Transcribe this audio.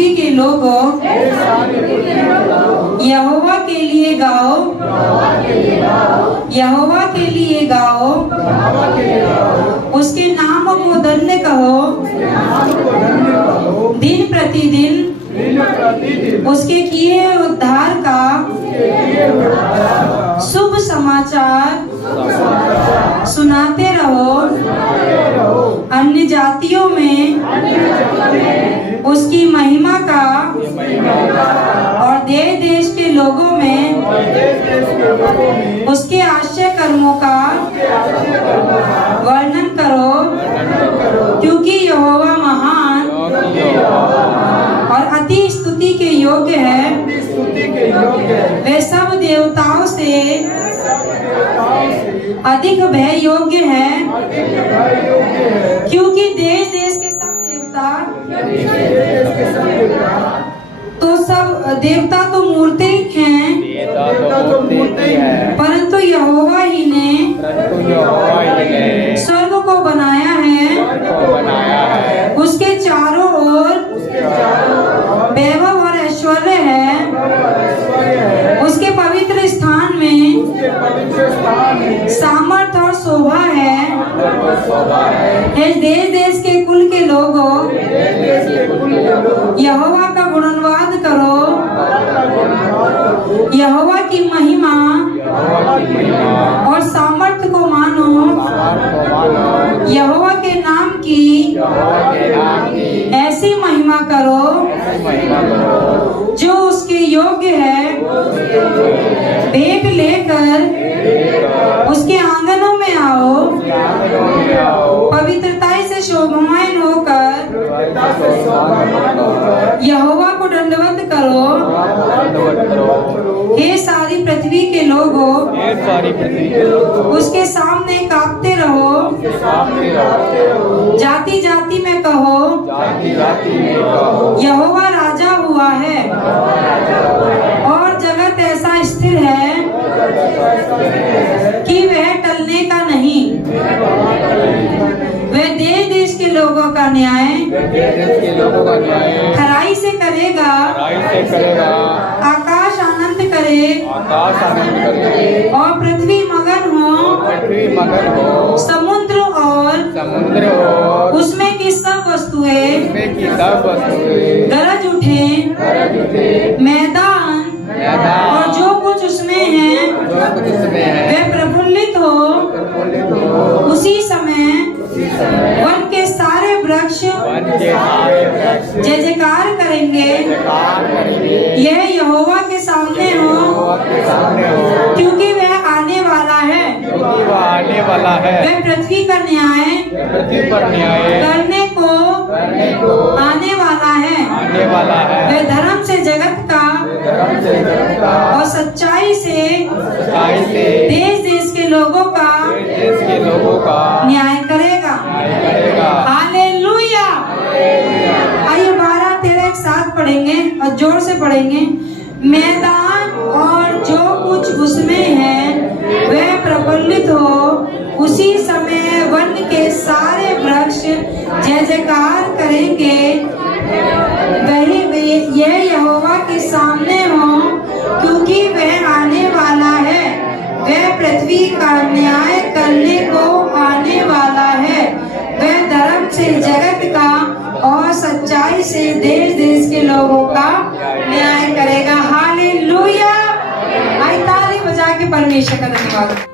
पृथ्वी के लोगों, यहोवा के लिए गाओ, यहोवा के लिए गाओ, उसके नाम को धन्य कहो, दिन प्रतिदिन उसके किए उद्धार का शुभ समाचार सुनाते रहो। अन्य जातियों में उसकी महिमा का और देश देश के लोगों में उसके आश्चर्य कर्मों का वर्णन करो, क्योंकि यहोवा महान और अति स्तुति के योग्य है। वे सब देवताओं से अधिक भय योग्य है, क्योंकि देश देश के सब देवता तो मूर्ति हैं, परंतु यहोवा ही ने स्वर्ग को बनाया है। उसके चारों ओर वैभव और ऐश्वर्य है। उसके पवित्र स्थान में सामर्थ और शोभा है। देश देश के कुल के लोगों, यहोवा का गुणगान करो। यहोवा की महिमा और सामर्थ को मानो। यहोवा के नाम की ऐसी महिमा करो जो उसके योग्य है। भेंट लेकर उसके आंगनों में आओ, पवित्रता से शोभायमान होकर यहोवा को दंडवत करो। हे सारी पृथ्वी के लोगों, उसके सामने कांपते रहो। जाति जाति में कहो, यहोवा राजा हुआ है और जगत ऐसा स्थिर है कि वह टलने का नहीं। वह देश देश के लोगों का न्याय खराई से करेगा। आकाश आनंद करे और पृथ्वी मगन हो। समुद्र और उसमें की सब वस्तुएं गरज उठे। मैदान और जो कुछ उसमें है वे प्रफुल्लित हो। उसी समय वन के सारे वृक्ष जय जयकार करेंगे। यह यहोवा के सामने हो, क्योंकि वह आने वाला है। वह पृथ्वी का न्याय करने को आने वाला है। वह धर्म से जगत का और सच्चाई से देश देश के लोगों का न्याय करेगा। हालेलुया। आइए 12, 13 एक साथ पढ़ेंगे और जोर से पढ़ेंगे। मैदान और जो कुछ उसमें है वह प्रफुल्लित हो। उसी समय वन के सारे वृक्ष जय जयकार करेंगे। यह यहोवा के सामने हो, क्योंकि वह आने वाला है। वह पृथ्वी का न्याय करने को आने वाला है। वह धर्म से जगत का और सच्चाई से देश देश के लोगों का न्याय करेगा। हालेलुया। ताली बजा के परमेश्वर का धन्यवाद।